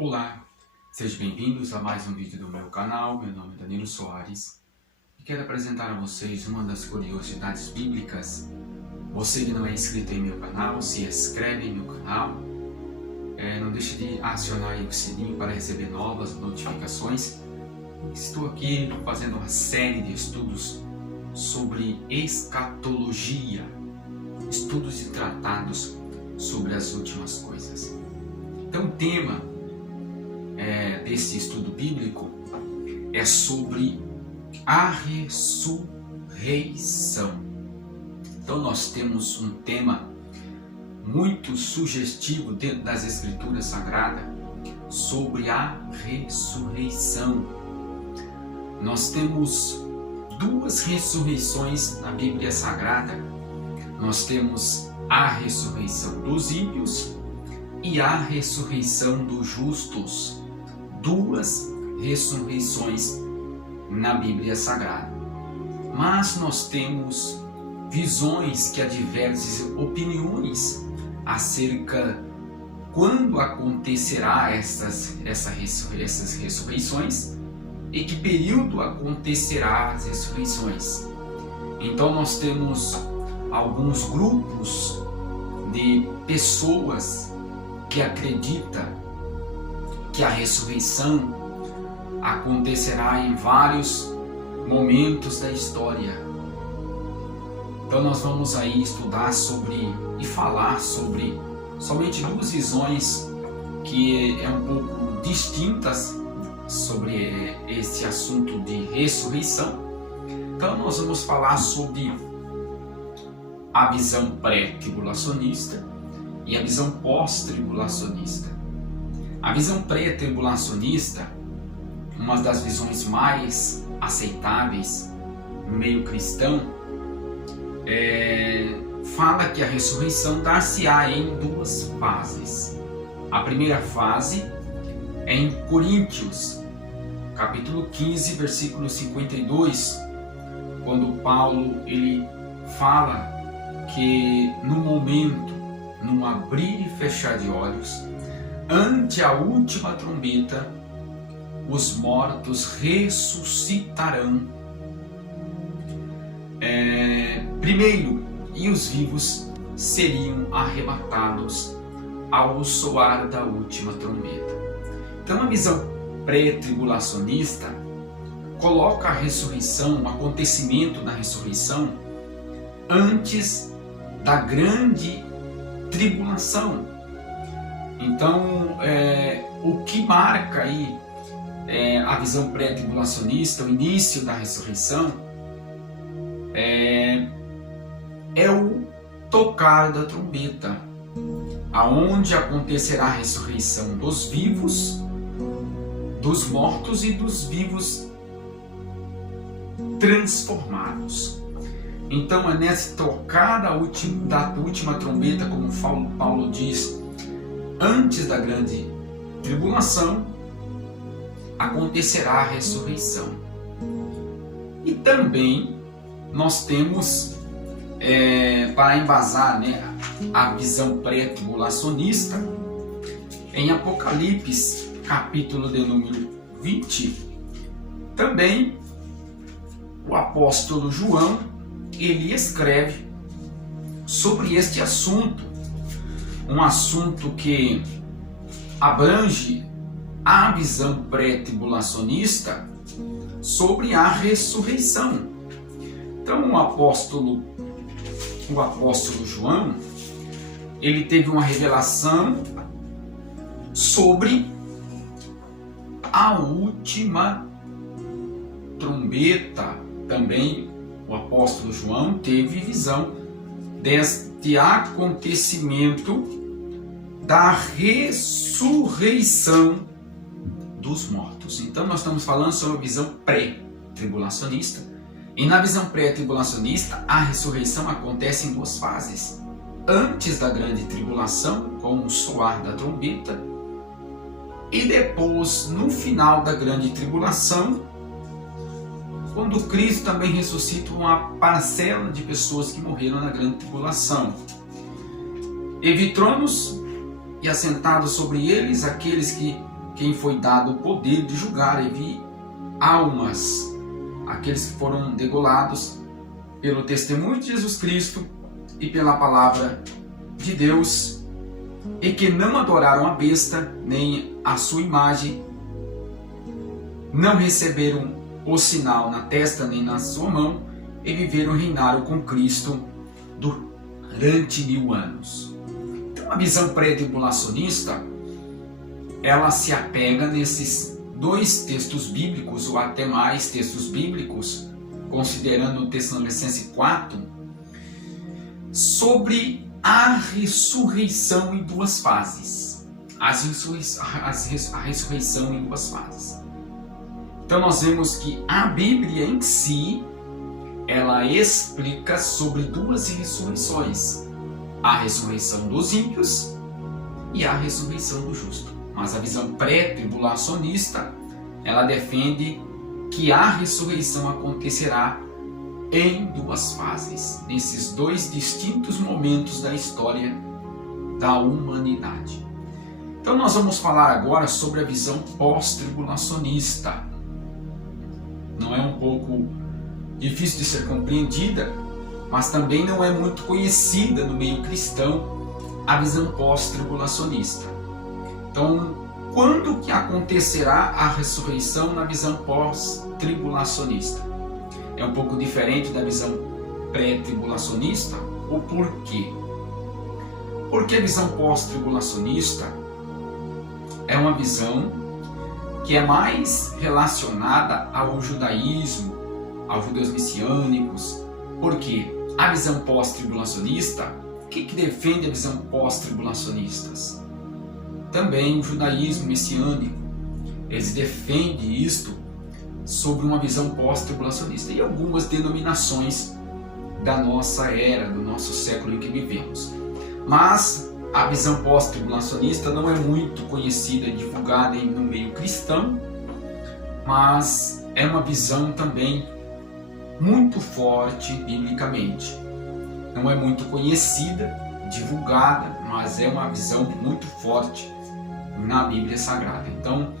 Olá, sejam bem-vindos a mais um vídeo do meu canal. Meu nome é Danilo Soares e quero apresentar a vocês uma das curiosidades bíblicas. Você que não é inscrito em meu canal, se inscreve em meu canal. Não deixe de acionar aí o sininho para receber novas notificações. Estou aqui fazendo uma série de estudos sobre escatologia, estudos e tratados sobre as últimas coisas. Então o tema desse estudo bíblico é sobre a ressurreição. Então nós temos um tema muito sugestivo dentro das Escrituras Sagradas sobre a ressurreição. Nós temos duas ressurreições na Bíblia Sagrada. Nós temos a ressurreição dos ímpios e a ressurreição dos justos. Duas ressurreições na Bíblia Sagrada. Mas nós temos visões que há diversas opiniões acerca quando acontecerá essas ressurreições e que período acontecerá as ressurreições. Então nós temos alguns grupos de pessoas que acreditam que a ressurreição acontecerá em vários momentos da história. Então nós vamos aí estudar sobre e falar sobre somente duas visões que é um pouco distintas sobre esse assunto de ressurreição. Então nós vamos falar sobre a visão pré-tribulacionista e a visão pós-tribulacionista. A visão pré-tribulacionista, uma das visões mais aceitáveis no meio cristão, fala que a ressurreição dar-se-á em duas fases. A primeira fase é em Coríntios, capítulo 15, versículo 52, quando Paulo ele fala que no momento, num abrir e fechar de olhos, ante a última trombeta, os mortos ressuscitarão primeiro, e os vivos seriam arrebatados ao soar da última trombeta. Então a visão pré-tribulacionista coloca a ressurreição, o acontecimento da ressurreição, antes da grande tribulação. Então, o que marca aí a visão pré-tribulacionista, o início da ressurreição, é o tocar da trombeta, aonde acontecerá a ressurreição dos vivos, dos mortos e dos vivos transformados. Então, é nessa tocada da última trombeta, como Paulo diz, antes da grande tribulação, acontecerá a ressurreição. E também nós temos, para embasar a visão pré-tribulacionista, em Apocalipse, capítulo de número 20, também o apóstolo João, ele escreve sobre este assunto, um assunto que abrange a visão pré-tribulacionista sobre a ressurreição. Então o apóstolo João, ele teve uma revelação sobre a última trombeta. Também o apóstolo João teve visão deste acontecimento da ressurreição dos mortos. Então nós estamos falando sobre a visão pré-tribulacionista. E na visão pré-tribulacionista, a ressurreição acontece em duas fases. Antes da grande tribulação, com o soar da trombeta, e depois, no final da grande tribulação, quando Cristo também ressuscita uma parcela de pessoas que morreram na grande tribulação. E vi tronos e assentados sobre eles aqueles que quem foi dado o poder de julgar e vir almas, aqueles que foram degolados pelo testemunho de Jesus Cristo e pela palavra de Deus, e que não adoraram a besta nem a sua imagem, não receberam o sinal na testa nem na sua mão, e viveram e reinaram com Cristo durante 1000 anos. Então a visão pré-tribulacionista, ela se apega nesses 2 textos bíblicos, ou até mais textos bíblicos, considerando o Tessalonicenses 4, sobre a ressurreição em 2 fases. A ressurreição em 2 fases. Então nós vemos que a Bíblia em si, ela explica sobre 2 ressurreições. A ressurreição dos ímpios e a ressurreição do justo. Mas a visão pré-tribulacionista, ela defende que a ressurreição acontecerá em 2 fases, nesses 2 distintos momentos da história da humanidade. Então nós vamos falar agora sobre a visão pós-tribulacionista. Não é um pouco difícil de ser compreendida, mas também não é muito conhecida no meio cristão a visão pós-tribulacionista. Então, quando que acontecerá a ressurreição na visão pós-tribulacionista? É um pouco diferente da visão pré-tribulacionista. O porquê? Porque a visão pós-tribulacionista é uma visão que é mais relacionada ao judaísmo, aos judeus messiânicos. Porque a visão pós-tribulacionista, o que defende a visão pós-tribulacionistas? Também o judaísmo messiânico. Eles defendem isto sobre uma visão pós-tribulacionista e algumas denominações da nossa era, do nosso século em que vivemos. Mas a visão pós-tribulacionista não é muito conhecida e divulgada no meio cristão, mas é uma visão também muito forte biblicamente. Não é muito conhecida, divulgada, mas é uma visão muito forte na Bíblia Sagrada. Então,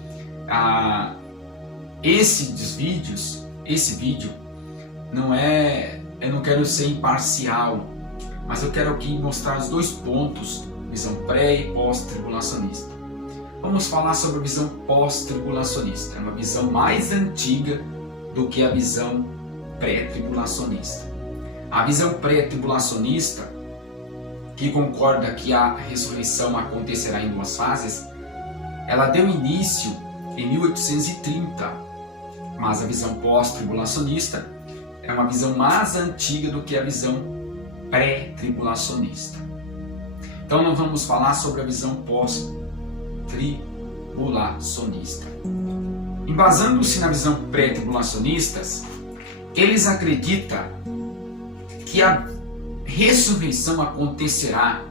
esse vídeo não é, eu não quero ser imparcial, mas eu quero aqui mostrar os 2 pontos, visão pré e pós-tribulacionista. Vamos falar sobre a visão pós-tribulacionista, é uma visão mais antiga do que a visão pré-tribulacionista. A visão pré-tribulacionista, que concorda que a ressurreição acontecerá em 2 fases, ela deu início em 1830, mas a visão pós-tribulacionista é uma visão mais antiga do que a visão pré-tribulacionista. Então nós vamos falar sobre a visão pós-tribulacionista. Embasando-se na visão pré-tribulacionista, eles acreditam que a ressurreição acontecerá,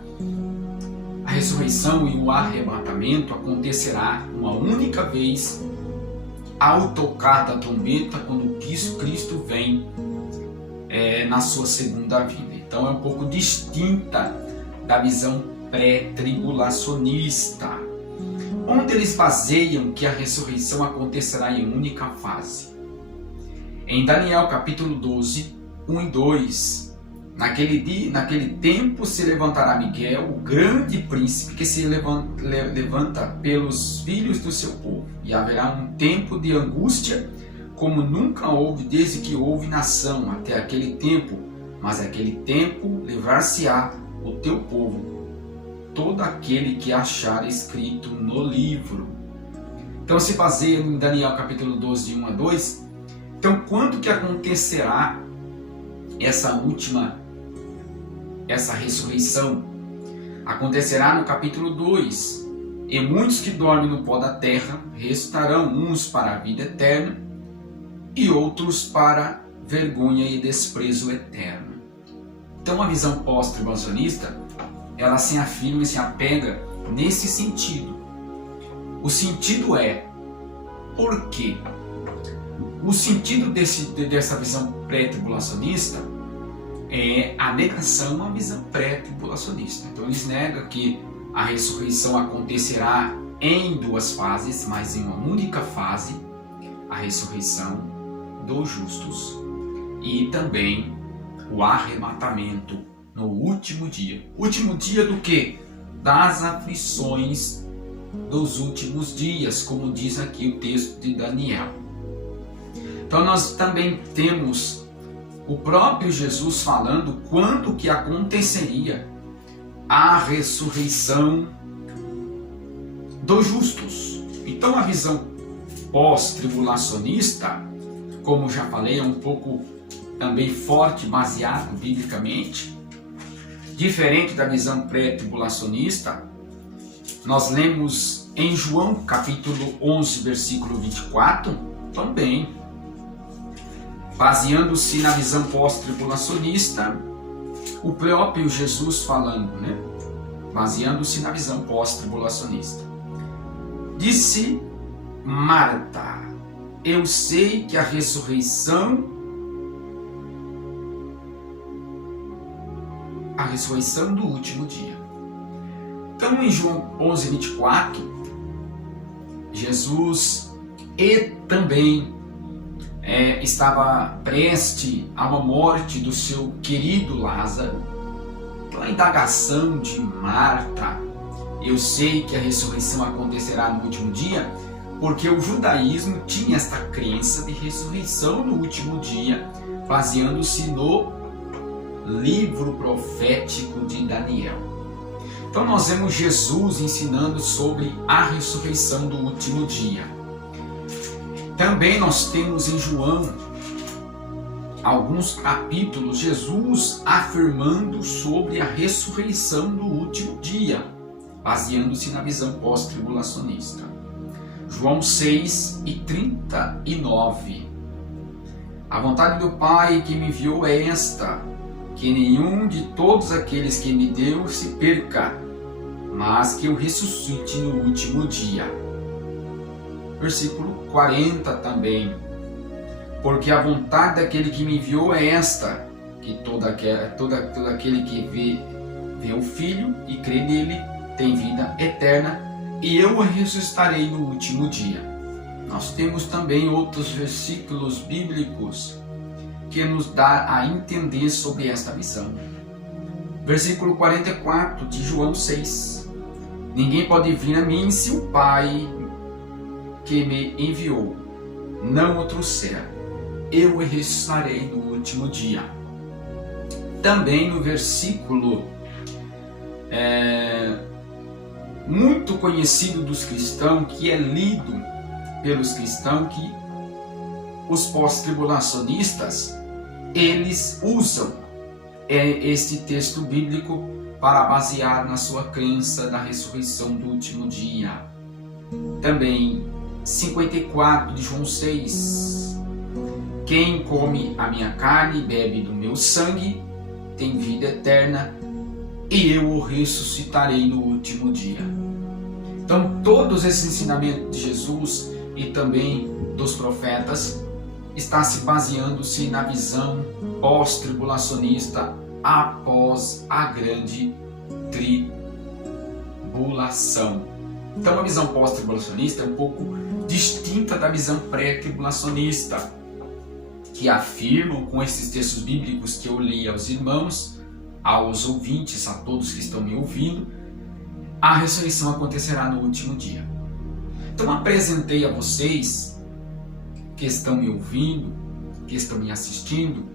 a ressurreição e o arrebatamento acontecerá uma única vez ao tocar da trombeta, quando Cristo vem na sua segunda vinda. Então é um pouco distinta da visão pré-tribulacionista, onde eles baseiam que a ressurreição acontecerá em única fase. Em Daniel capítulo 12, 1 e 2, naquele tempo se levantará Miguel, o grande príncipe, que se levanta pelos filhos do seu povo, e haverá um tempo de angústia, como nunca houve desde que houve nação até aquele tempo, mas aquele tempo levar-se-á o teu povo, todo aquele que achar escrito no livro. Então se baseia em Daniel capítulo 12, 1 a 2. Então quando que acontecerá essa ressurreição? Acontecerá no capítulo 2. E muitos que dormem no pó da terra ressuscitarão, uns para a vida eterna e outros para vergonha e desprezo eterno. Então a visão pós-tribulacionista, ela se afirma e se apega nesse sentido. O sentido é, por quê? O sentido dessa visão pré-tribulacionista é a negação à visão pré-tribulacionista. Então eles negam que a ressurreição acontecerá em duas fases, mas em uma única fase, a ressurreição dos justos e também o arrebatamento no último dia. Último dia do quê? Das aflições dos últimos dias, como diz aqui o texto de Daniel. Então nós também temos o próprio Jesus falando quando que aconteceria a ressurreição dos justos. Então a visão pós-tribulacionista, como já falei, é um pouco também forte, baseado biblicamente, diferente da visão pré-tribulacionista. Nós lemos em João capítulo 11, versículo 24, também, baseando-se na visão pós-tribulacionista, o próprio Jesus falando, né? Baseando-se na visão pós-tribulacionista. Disse Marta: eu sei que a ressurreição do último dia. Então em João 11, 24, Jesus também estava preste a uma morte do seu querido Lázaro. Pela indagação de Marta, eu sei que a ressurreição acontecerá no último dia, porque o judaísmo tinha esta crença de ressurreição no último dia, baseando-se no livro profético de Daniel. Então nós vemos Jesus ensinando sobre a ressurreição do último dia. Também nós temos em João alguns capítulos Jesus afirmando sobre a ressurreição do último dia, baseando-se na visão pós-tribulacionista. João 6 e 39. A vontade do Pai que me enviou é esta, que nenhum de todos aqueles que me deu se perca, mas que eu ressuscite no último dia. Versículo 40 também. Porque a vontade daquele que me enviou é esta, que todo aquele que vê o Filho e crê nele tem vida eterna, e eu o ressuscitarei no último dia. Nós temos também outros versículos bíblicos que nos dá a entender sobre esta visão. Versículo 44 de João 6. Ninguém pode vir a mim se o Pai que me enviou não o trouxer. Eu o ressuscitarei no último dia. Também no versículo muito conhecido dos cristãos, que é lido pelos cristãos, que os pós-tribulacionistas eles usam este texto bíblico para basear na sua crença da ressurreição do último dia. Também 54 de João 6. Quem come a minha carne e bebe do meu sangue tem vida eterna, e eu o ressuscitarei no último dia. Então todos esses ensinamentos de Jesus e também dos profetas está se baseando-se na visão pós-tribulacionista após a grande tribulação. Então a visão pós-tribulacionista é um pouco distinta da visão pré-tribulacionista, que afirmam com esses textos bíblicos que eu li aos irmãos, aos ouvintes, a todos que estão me ouvindo, a ressurreição acontecerá no último dia. Então apresentei a vocês que estão me ouvindo, que estão me assistindo,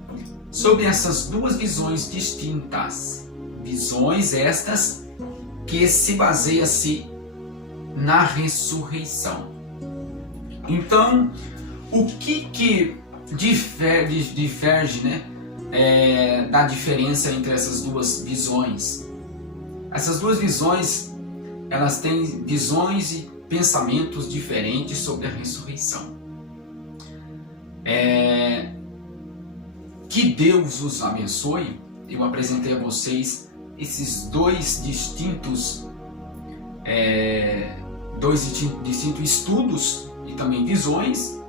sobre essas duas visões distintas. Visões estas que se baseiam-se na ressurreição. Então, o que diverge, né, da diferença entre essas duas visões? Essas duas visões, elas têm visões e pensamentos diferentes sobre a ressurreição. Que Deus os abençoe. Eu apresentei a vocês esses dois distintos estudos e também visões,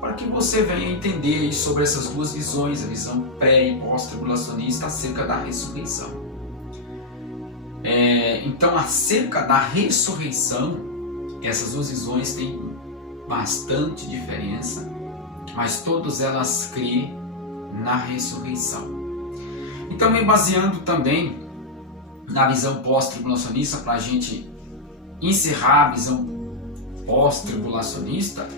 para que você venha entender sobre essas duas visões, a visão pré- e pós-tribulacionista acerca da ressurreição. Então, acerca da ressurreição, Essas duas visões têm bastante diferença, mas todas elas crêem na ressurreição. Então, me baseando também na visão pós-tribulacionista, para a gente encerrar a visão pós-tribulacionista,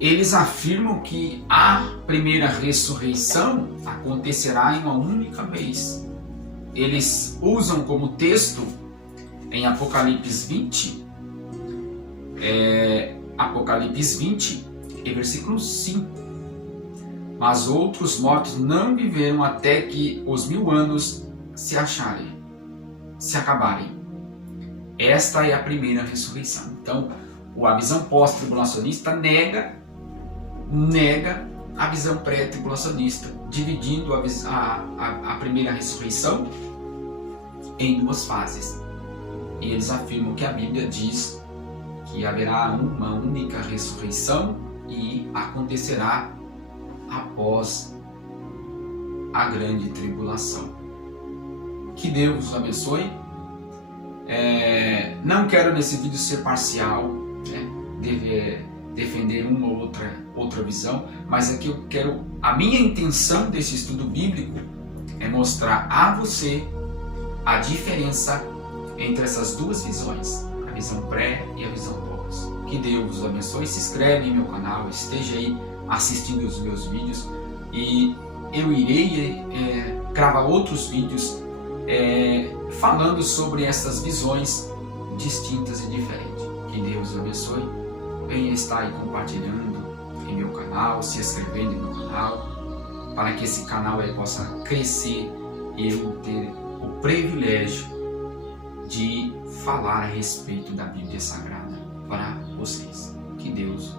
eles afirmam que a primeira ressurreição acontecerá em uma única vez. Eles usam como texto em Apocalipse 20, Apocalipse 20, versículo 5. Mas outros mortos não viveram até que os 1000 anos se acabarem. Esta é a primeira ressurreição. Então, a visão pós-tribulacionista nega a visão pré-tribulacionista, dividindo a primeira ressurreição em duas fases. E eles afirmam que a Bíblia diz que haverá uma única ressurreição e acontecerá após a grande tribulação. Que Deus os abençoe. Não quero nesse vídeo ser parcial, defender uma ou outra visão, mas aqui a minha intenção desse estudo bíblico é mostrar a você a diferença entre essas duas visões, a visão pré e a visão pós. Que Deus os abençoe. Se inscreve em meu canal, esteja aí assistindo os meus vídeos, e eu irei gravar outros vídeos falando sobre essas visões distintas e diferentes. Que Deus os abençoe. Venha estar aí compartilhando em meu canal, se inscrevendo em meu canal, para que esse canal possa crescer e eu ter o privilégio de falar a respeito da Bíblia Sagrada para vocês. Que Deus